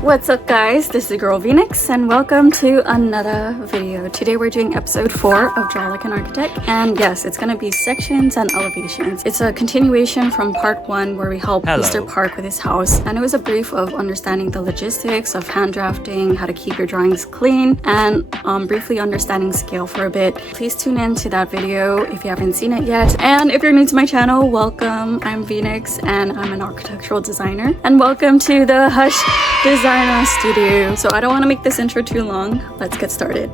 What's up guys, this is your girl Phoenix and welcome to another video. Today we're doing episode 4 of Draw Like an Architect, and yes, it's gonna be sections and elevations. It's a continuation from part 1 where we helped Mr. Park with his house, and it was a brief of understanding the logistics of hand drafting, how to keep your drawings clean, and briefly understanding scale for a bit. Please tune in to that video if you haven't seen it yet. And if you're new to my channel, welcome. I'm Phoenix and I'm an architectural designer, and welcome to the Hush Designer Studio. So I don't want to make this intro too long. Let's get started.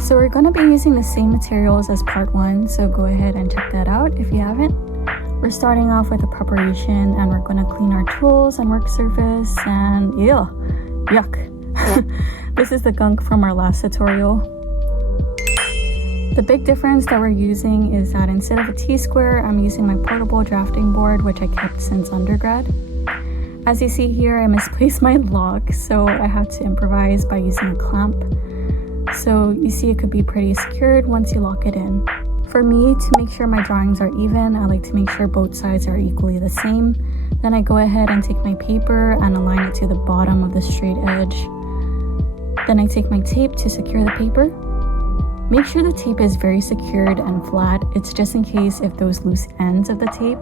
So we're going to be using the same materials as part 1, so go ahead and check that out if you haven't. We're starting off with the preparation, and we're going to clean our tools and work surface, and yuck. This is the gunk from our last tutorial. The big difference that we're using is that instead of a T-square, I'm using my portable drafting board, which I kept since undergrad. As you see here, I misplaced my lock, so I had to improvise by using a clamp. So you see it could be pretty secured once you lock it in. For me, to make sure my drawings are even, I like to make sure both sides are equally the same. Then I go ahead and take my paper and align it to the bottom of the straight edge. Then I take my tape to secure the paper. Make sure the tape is very secured and flat. It's just in case if those loose ends of the tape,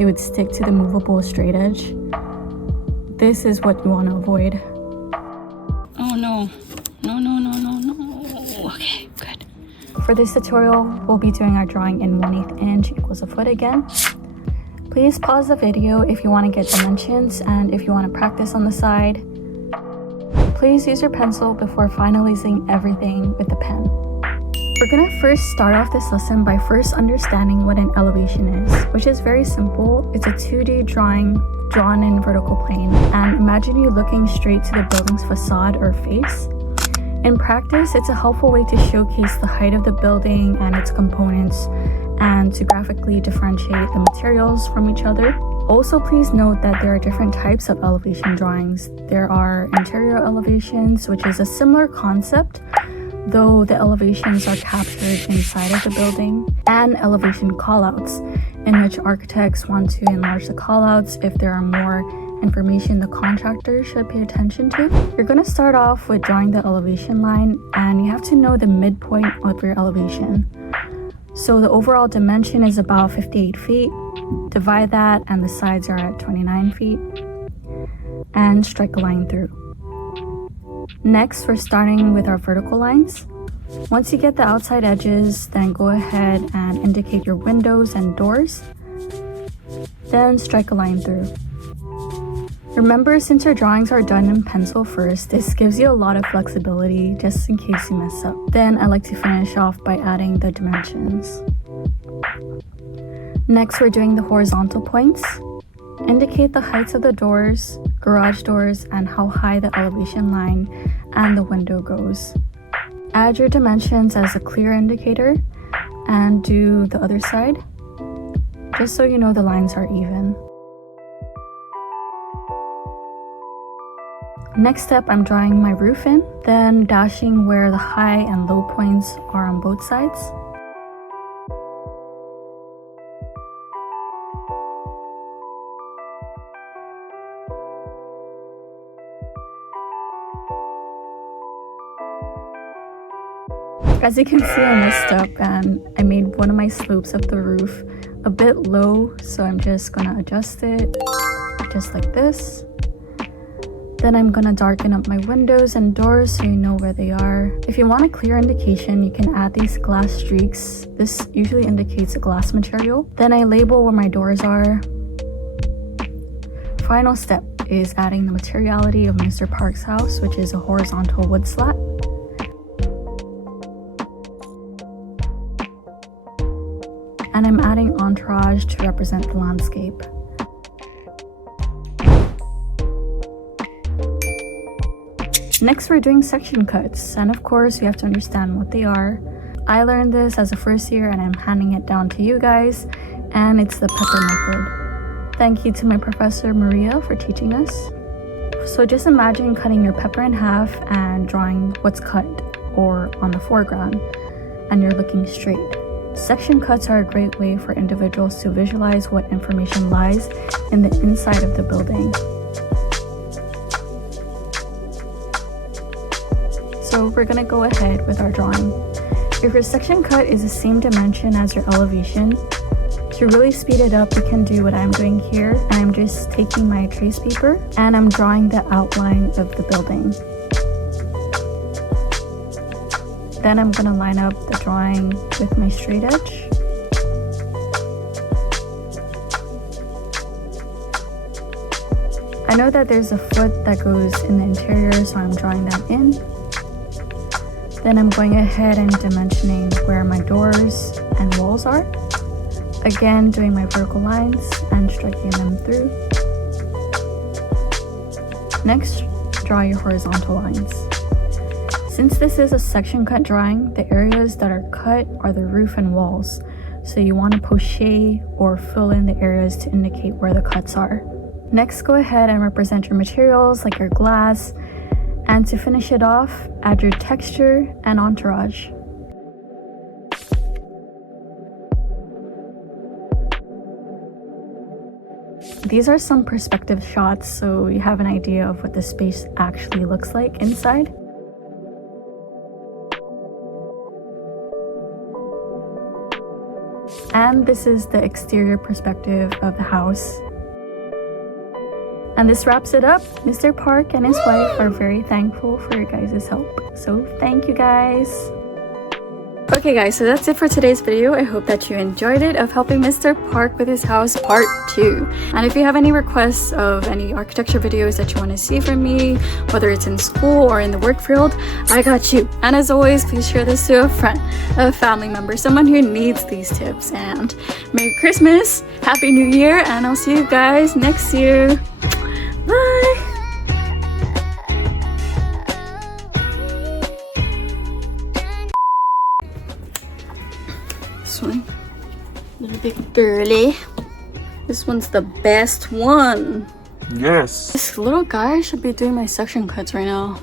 it would stick to the movable straight edge. This is what you want to avoid. Oh no. No. Okay, good. For this tutorial, we'll be doing our drawing in 1/8 inch equals a foot again. Please pause the video if you want to get dimensions and if you want to practice on the side. Please use your pencil before finalizing everything with the pen. We're gonna first start off this lesson by first understanding what an elevation is, which is very simple. It's a 2D drawing drawn in vertical plane, and imagine you looking straight to the building's facade or face. In practice, it's a helpful way to showcase the height of the building and its components, and to graphically differentiate the materials from each other. Also, please note that there are different types of elevation drawings. There are interior elevations, which is a similar concept, though the elevations are captured inside of the building, and elevation callouts, in which architects want to enlarge the callouts if there are more information the contractor should pay attention to. You're going to start off with drawing the elevation line, and you have to know the midpoint of your elevation. So the overall dimension is about 58 feet. Divide that, and the sides are at 29 feet. And strike a line through. Next, we're starting with our vertical lines. Once you get the outside edges, then go ahead and indicate your windows and doors. Then strike a line through. Remember, since your drawings are done in pencil first, this gives you a lot of flexibility just in case you mess up. Then I like to finish off by adding the dimensions. Next, we're doing the horizontal points. Indicate the heights of the doors, garage doors, and how high the elevation line and the window goes. Add your dimensions as a clear indicator and do the other side, just so you know the lines are even. Next step, I'm drawing my roof in, then dashing where the high and low points are on both sides. As you can see, I messed up and I made one of my slopes of the roof a bit low, so I'm just gonna adjust it just like this. Then I'm gonna darken up my windows and doors so you know where they are. If you want a clear indication, you can add these glass streaks. This usually indicates a glass material. Then I label where my doors are. Final step is adding the materiality of Mr. Park's house, which is a horizontal wood slat. And I'm adding entourage to represent the landscape. Next, we're doing section cuts, and of course you have to understand what they are. I learned this as a first year and I'm handing it down to you guys, and it's the pepper method. Thank you to my professor Maria for teaching us. So just imagine cutting your pepper in half and drawing what's cut or on the foreground, and you're looking straight. Section cuts are a great way for individuals to visualize what information lies in the inside of the building. So we're gonna go ahead with our drawing. If your section cut is the same dimension as your elevation, to really speed it up, you can do what I'm doing here. And I'm just taking my trace paper and I'm drawing the outline of the building. Then I'm gonna line up the drawing with my straight edge. I know that there's a foot that goes in the interior, so I'm drawing that in. Then I'm going ahead and dimensioning where my doors and walls are. Again, doing my vertical lines and stretching them through. Next, draw your horizontal lines. Since this is a section cut drawing, the areas that are cut are the roof and walls. So you want to poche or fill in the areas to indicate where the cuts are. Next, go ahead and represent your materials like your glass. And to finish it off, add your texture and entourage. These are some perspective shots, so you have an idea of what the space actually looks like inside. And this is the exterior perspective of the house. And this wraps it up. Mr. Park and his wife are very thankful for your guys' help. So thank you guys. Okay guys, so that's it for today's video. I hope that you enjoyed it of helping Mr. Park with his house part 2. And if you have any requests of any architecture videos that you want to see from me, whether it's in school or in the work field, I got you. And as always, please share this to a friend, a family member, someone who needs these tips. And Merry Christmas, Happy New Year, and I'll see you guys next year. Bye! This one, a little bit girly. This one's the best one. Yes. This little guy should be doing my section cuts right now.